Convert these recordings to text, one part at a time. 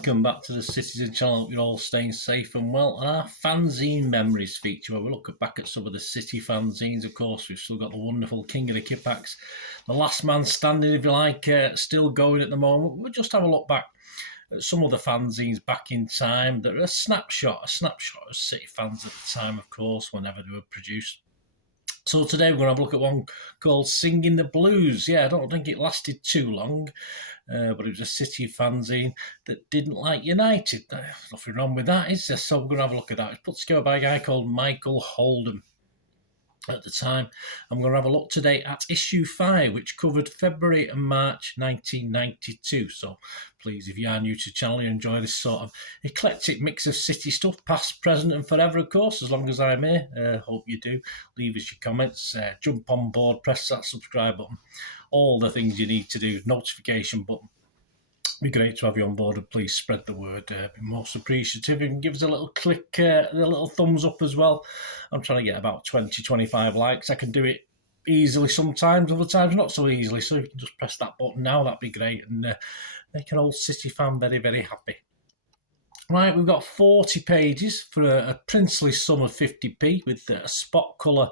welcome back to the Citizen channel. Hope you're all staying safe and well. And our fanzine memories feature, where we look back at some of the City fanzines. Of course, we've still got the wonderful King of the Kippax, the last man standing, if you like, still going at the moment. We'll just have a look back at some of the fanzines back in time that are a snapshot of City fans at the time, of course, whenever they were produced. So today we're going to have a look at one called Singing the Blues. Yeah, I don't think it lasted too long, but it was a City fanzine that didn't like United. There's nothing wrong with that, is there? So we're going to have a look at that. It's put together by a guy called Michael Holden at the time. I'm going to have a look today at issue 5, which covered February and March 1992. So please, if you are new to the channel, you enjoy this sort of eclectic mix of City stuff, past, present and forever, of course, as long as I'm here. Hope you do. Leave us your comments, jump on board, press that subscribe button, all the things you need to do, notification button. It'd be great to have you on board, and please spread the word. Be most appreciative. You can give us a little click, a little thumbs up as well. I'm trying to get about 20-25 likes. I can do it easily sometimes, other times not so easily. So if you can just press that button now, that'd be great, and make an old City fan very, very happy. Right, we've got 40 pages for a princely sum of 50p with a spot colour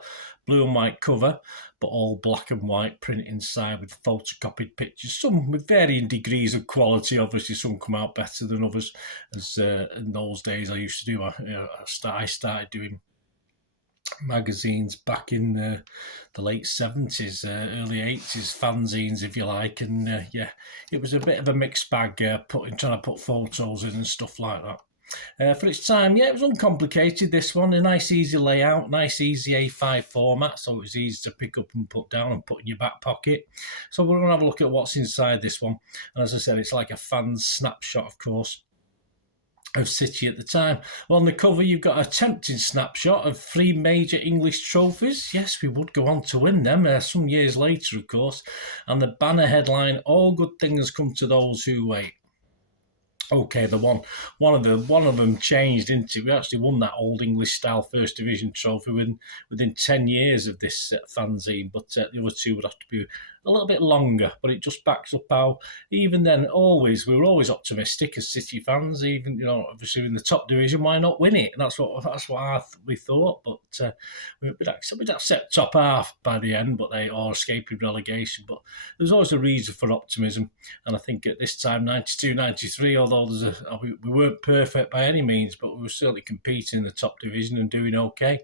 blue and white cover, but all black and white print inside with photocopied pictures, some with varying degrees of quality. Obviously, some come out better than others, as in those days I used to do. I started doing magazines back in the late 70s, early 80s, fanzines, if you like, and yeah, it was a bit of a mixed bag, trying to put photos in and stuff like that. For its time, yeah, it was uncomplicated, this one. A nice, easy layout, nice, easy A5 format, so it was easy to pick up and put down and put in your back pocket. So we're going to have a look at what's inside this one. And as I said, it's like a fan's snapshot, of course, of City at the time. Well, on the cover, you've got a tempting snapshot of 3 major English trophies. Yes, we would go on to win them some years later, of course. And the banner headline, "All good things come to those who wait." Okay, one of them changed into, we actually won that old English style First Division trophy within 10 years of this fanzine, but the other two would have to be a little bit longer. But it just backs up how, even then, we were always optimistic as City fans. Even, obviously in the top division, why not win it? And that's what we thought. But we'd accept top half by the end, or escaping relegation. But there's always a reason for optimism, and I think at this time, 92, 93, although we weren't perfect by any means, but we were certainly competing in the top division and doing okay.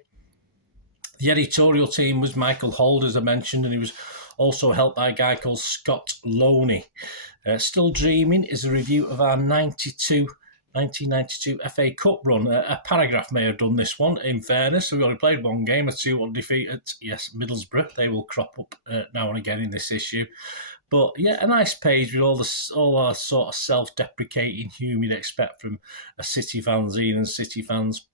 The editorial team was Michael Holden, as I mentioned, and he was also helped by a guy called Scott Loney. Still Dreaming is a review of our 1992 FA Cup run. A paragraph may have done this one, in fairness. We only played one game, a 2-1 defeat at, Middlesbrough. They will crop up now and again in this issue. But yeah, a nice page with all our sort of self-deprecating humour you'd expect from a City fanzine and City fans.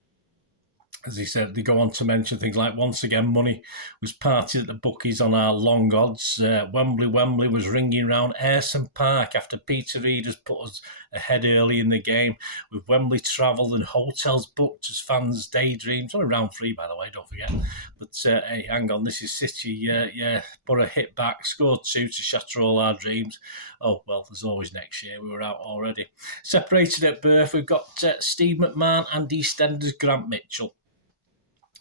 As he said, they go on to mention things like, once again, money was parted at the bookies on our long odds. Wembley was ringing round Ayresome Park after Peter Reid has put us ahead early in the game, with Wembley travel and hotels booked as fans' daydreams. Only round 3, by the way, don't forget. But hey, hang on, this is City. Yeah. Borough hit back, scored 2 to shatter all our dreams. Oh, well, there's always next year. We were out already. Separated at birth, we've got Steve McMahon and EastEnders Grant Mitchell.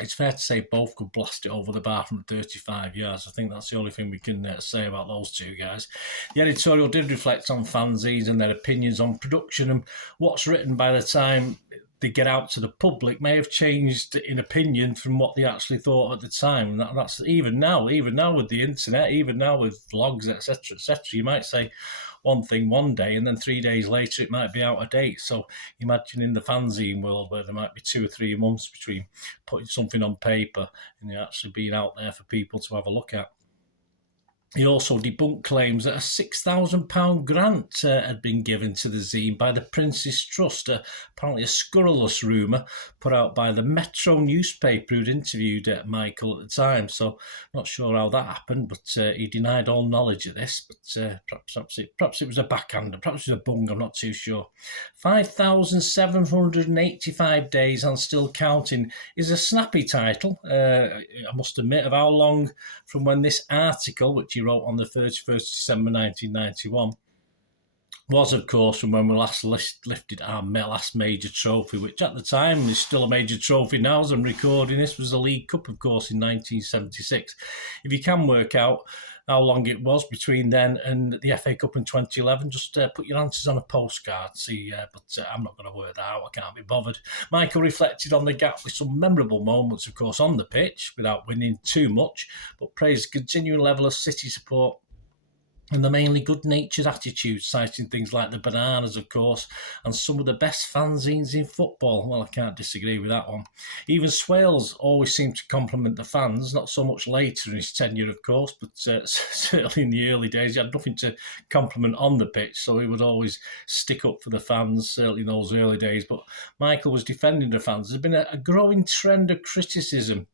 It's fair to say both could blast it over the bar from 35 yards. I think that's the only thing we can say about those two guys. The editorial did reflect on fanzines and their opinions on production, and what's written by the time they get out to the public may have changed in opinion from what they actually thought at the time. And that's even now with the internet, even now with vlogs, etc., etc. You might say one thing one day, and then 3 days later it might be out of date. So imagine in the fanzine world, where there might be 2 or 3 months between putting something on paper and it actually being out there for people to have a look at. He also debunked claims that a £6,000 grant had been given to the zine by the Prince's Trust, apparently a scurrilous rumour put out by the Metro newspaper who'd interviewed Michael at the time. So not sure how that happened, but he denied all knowledge of this. But perhaps it was a backhander, perhaps it was a bung, I'm not too sure. 5,785 days and still counting is a snappy title, I must admit, of how long from when this article, which he wrote on the 31st December 1991, was, of course, from when we last lifted our last major trophy, which at the time is still a major trophy now as I'm recording this, was the League Cup, of course, in 1976. If you can work out how long it was between then and the FA Cup in 2011, just put your answers on a postcard. See, but I'm not going to work that out. I can't be bothered. Michael reflected on the gap with some memorable moments, of course, on the pitch without winning too much, but praised the continuing level of City support and the mainly good-natured attitude, citing things like the bananas, of course, and some of the best fanzines in football. Well, I can't disagree with that one. Even Swales always seemed to compliment the fans, not so much later in his tenure, of course, but certainly in the early days, he had nothing to compliment on the pitch, so he would always stick up for the fans, certainly in those early days. But Michael was defending the fans. There's been a growing trend of criticism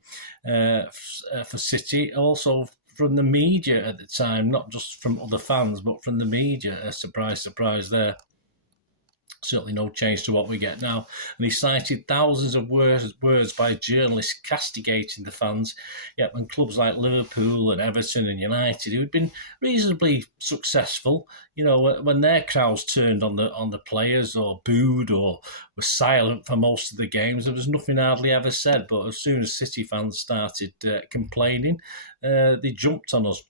for City, also from the media at the time, not just from other fans, but from the media. Surprise, surprise there. Certainly no change to what we get now. And he cited thousands of words by journalists castigating the fans. Yet when clubs like Liverpool and Everton and United, who had been reasonably successful, when their crowds turned on the players or booed or were silent for most of the games, there was nothing hardly ever said. But as soon as City fans started complaining, they jumped on us.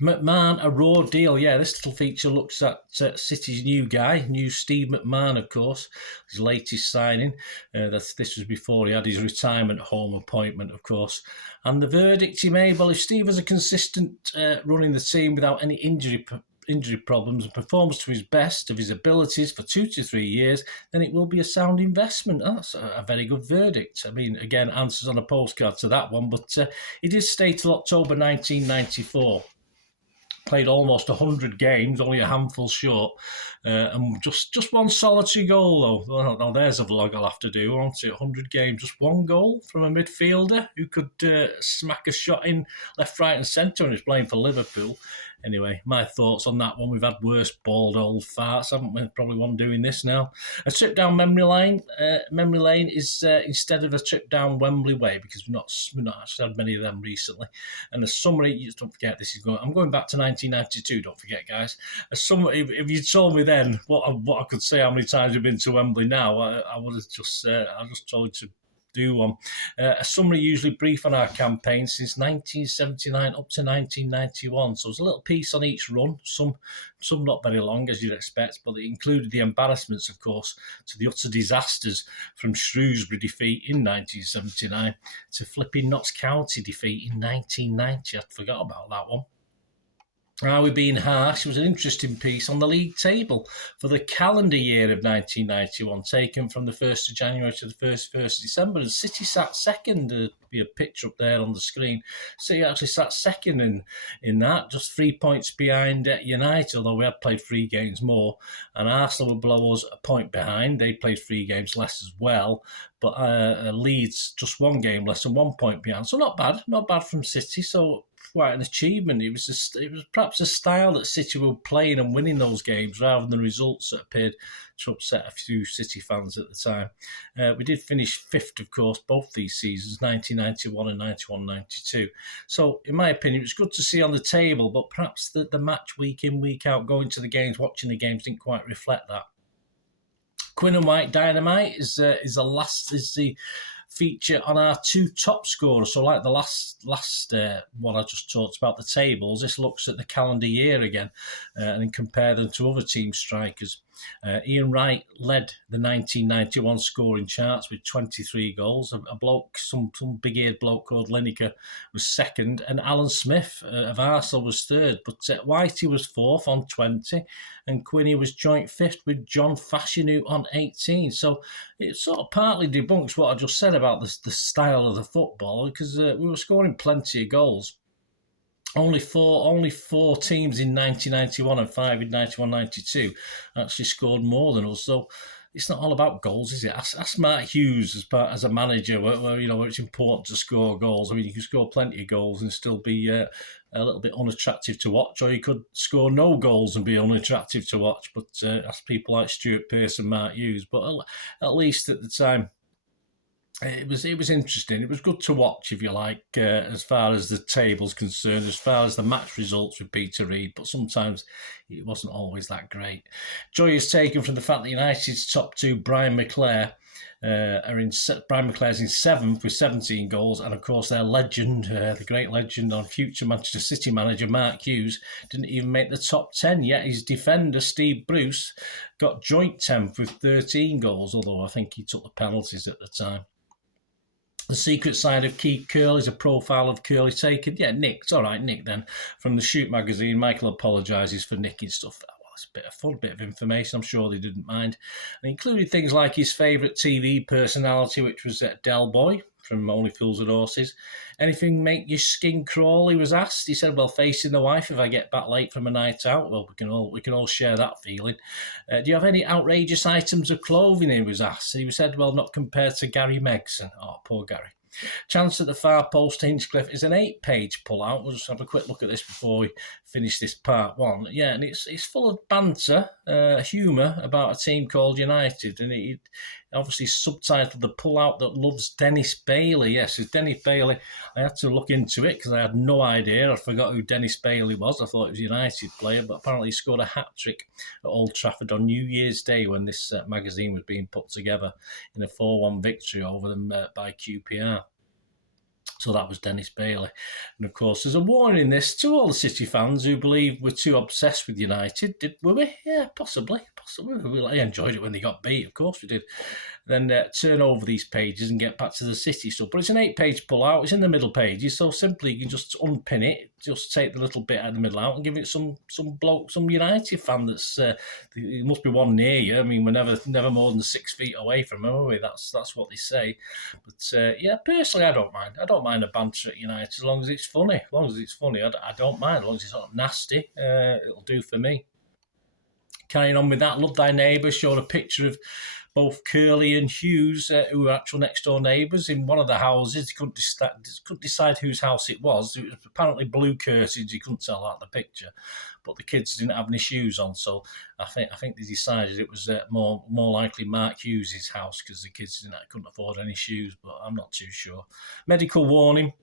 McMahon, a raw deal. Yeah, this little feature looks at City's new guy, new Steve McMahon, of course, his latest signing. This was before he had his retirement home appointment, of course. And the verdict he made, well, if Steve was a consistent running the team without any injury problems and performs to his best of his abilities for 2 to 3 years, then it will be a sound investment. That's a very good verdict. I mean, again, answers on a postcard to that one, but he did stay till October 1994. Played almost 100 games, only a handful short, and just one solitary goal, though. Well, there's a vlog I'll have to do, won't it? 100 games, just one goal from a midfielder who could smack a shot in left, right and centre when he's playing for Liverpool. Anyway, my thoughts on that one. We've had worse bald old farts, haven't we? Probably one doing this now. A trip down memory lane. Memory lane is instead of a trip down Wembley Way, because we've not actually had many of them recently. And a summary, don't forget, I'm going back to 1992. Don't forget, guys. A summary. If you told me then what I could say how many times we've been to Wembley now, I would have just told you to do one. A summary usually brief on our campaign since 1979 up to 1991. So there's a little piece on each run, some not very long as you'd expect, but it included the embarrassments, of course, to the utter disasters from Shrewsbury defeat in 1979 to flipping Notts County defeat in 1990. I forgot about that one. Are we being harsh? It was an interesting piece on the league table for the calendar year of 1991, taken from the 1st of January to the 1st of December. And City sat second. There'll be a picture up there on the screen. City actually sat second in that, just 3 points behind United, although we had played 3 games more. And Arsenal would blow us a point behind. They played 3 games less as well. But Leeds just 1 game less and 1 point behind. So not bad from City. So quite an achievement. It was perhaps a style that City were playing and winning those games rather than results that appeared to upset a few City fans at the time. We did finish 5th, of course, both these seasons, 1991 and 91-92. So, in my opinion, it was good to see on the table, but perhaps the match week in, week out, going to the games, watching the games didn't quite reflect that. Quinn and White Dynamite is the feature on our 2 top scorers. So like the last one I just talked about, the tables, this looks at the calendar year again and compare them to other team strikers. Ian Wright led the 1991 scoring charts with 23 goals. A bloke, some big-eared bloke called Lineker was second, and Alan Smith of Arsenal was third. But Whitey was fourth on 20, and Quinny was joint fifth with John Fashanu on 18. So it sort of partly debunks what I just said about the style of the football, because we were scoring plenty of goals. Only four teams in 1991 and 5 in 91-92 actually scored more than us. So it's not all about goals, is it? Ask Mark Hughes as a manager, where it's important to score goals. I mean, you can score plenty of goals and still be a little bit unattractive to watch, or you could score no goals and be unattractive to watch. But ask people like Stuart Pearce and Mark Hughes. But at least at the time, It was interesting. It was good to watch, if you like, as far as the table's concerned, as far as the match results with Peter Reid. But sometimes it wasn't always that great. Joy is taken from the fact that United's top two, Brian McClair, Brian McClair's in seventh with 17 goals, and of course their legend, the great legend on future Manchester City manager Mark Hughes, didn't even make the top 10 yet. His defender Steve Bruce got joint 10th with 13 goals, although I think he took the penalties at the time. The secret side of Keith Curle is a profile of Curly taken. Yeah, nicked. All right, Nick then. From the Shoot magazine, Michael apologises for nicking stuff. Well, it's a bit of fun, bit of information. I'm sure they didn't mind. And included things like his favourite TV personality, which was Del Boy from Only Fools and Horses. Anything make your skin crawl, he was asked. He said, well, facing the wife if I get back late from a night out. Well, we can all share that feeling. Do you have any outrageous items of clothing, he was asked. And he said, well, not compared to Gary Megson. Oh, poor Gary. Chance at the far post, Hinchcliffe, is an 8-page pull-out. We'll just have a quick look at this before we finish this part one. Yeah, and it's full of banter, humour about a team called United. And it obviously subtitled The Pull-Out That Loves Dennis Bailey. Yes, it's Dennis Bailey. I had to look into it because I had no idea. I forgot who Dennis Bailey was. I thought he was a United player, but apparently he scored a hat-trick at Old Trafford on New Year's Day when this magazine was being put together in a 4-1 victory over them by QPR. So that was Dennis Bailey. And of course, there's a warning in this to all the City fans who believe we're too obsessed with United. Were we? Yeah, possibly. I enjoyed it when they got beat, of course we did. Then turn over these pages and get back to the City stuff. But it's an 8-page pull-out. It's in the middle pages, so simply you can just unpin it, just take the little bit out of the middle out and give it some United fan that's... there must be one near you. I mean, we're never more than 6 feet away from them, are we? That's what they say. But yeah, personally, I don't mind. I don't mind a banter at United as long as it's funny. As long as it's funny, I don't mind. As long as it's not nasty, it'll do for me. Carrying on with that, Love Thy Neighbour showed a picture of both Curly and Hughes, who were actual next-door neighbours, in one of the houses. They couldn't decide whose house it was. It was apparently blue curtains. You couldn't tell out the picture. But the kids didn't have any shoes on, so I think they decided it was more likely Mark Hughes' house because the kids couldn't afford any shoes, but I'm not too sure. Medical warning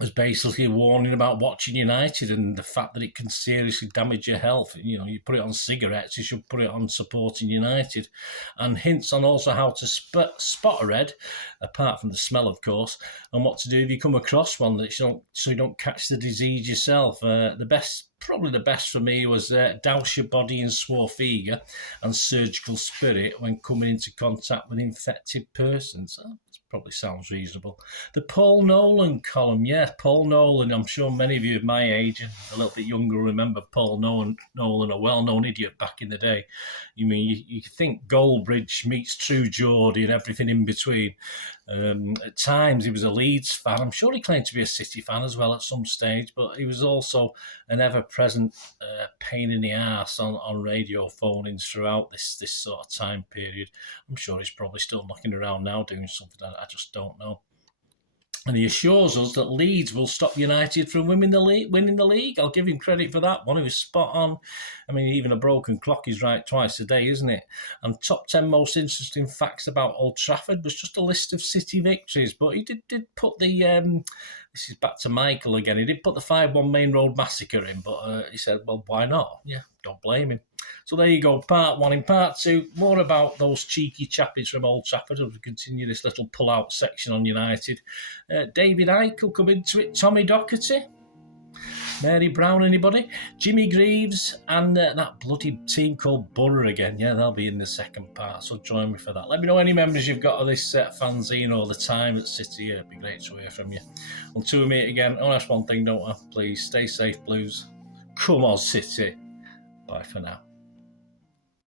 was basically a warning about watching United and the fact that it can seriously damage your health. You know, you put it on cigarettes, you should put it on supporting United. And hints on also how to spot a red, apart from the smell, of course, and what to do if you come across one so you don't catch the disease yourself. Probably the best for me was douse your body in Swarthega and surgical spirit when coming into contact with infected persons. Probably sounds reasonable. The Paul Nolan column, yeah, Paul Nolan. I'm sure many of you of my age and a little bit younger remember Paul Nolan, a well-known idiot back in the day. You mean you think Goldbridge meets True Geordie and everything in between. At times he was a Leeds fan. I'm sure he claimed to be a City fan as well at some stage, but he was also an ever-present pain in the arse on radio phone-ins throughout this sort of time period. I'm sure he's probably still knocking around now doing something that I just don't know. And he assures us that Leeds will stop United from winning the league. I'll give him credit for that one. He was spot on. I mean, even a broken clock is right twice a day, isn't it? And top 10 most interesting facts about Old Trafford was just a list of City victories. But he did put the... this is back to Michael again. He did put the 5-1 Main Road massacre in, but he said, well, why not? Yeah, don't blame him. So there you go, part one. In part two, more about those cheeky chappies from Old Trafford as we continue this little pull-out section on United. David Icke will come into it, Tommy Docherty, Mary Brown, anybody? Jimmy Greaves, and that bloody team called Borough again. Yeah, they'll be in the second part, so join me for that. Let me know any memories you've got of this fanzine or the time at City. It'd be great to hear from you. Until we meet again, I'll ask one thing, don't I? Please stay safe, Blues. Come on, City. Bye for now.